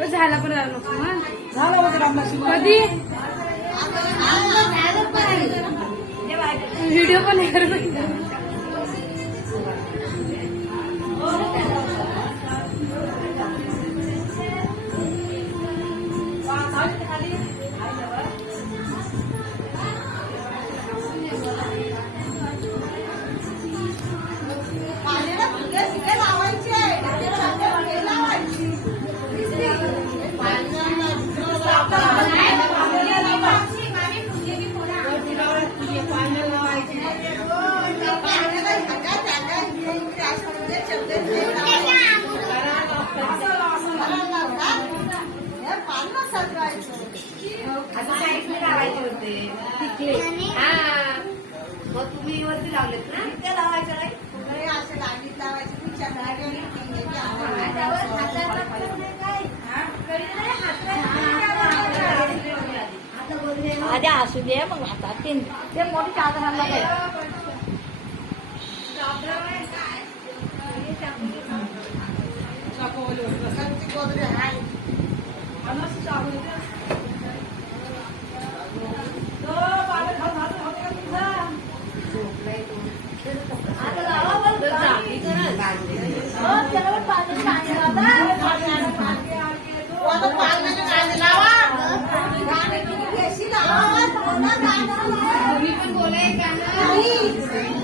झाला पण नको मग झालं होतं रामदासी कधी व्हिडिओ पण नाही करत तुम्ही वरती लावलेत ना त्या लावायचं नाही असं लागीत लावायचं आधी असू दे मग आता तीन ते मोठी चादरांना तुम्ही पण बोलाय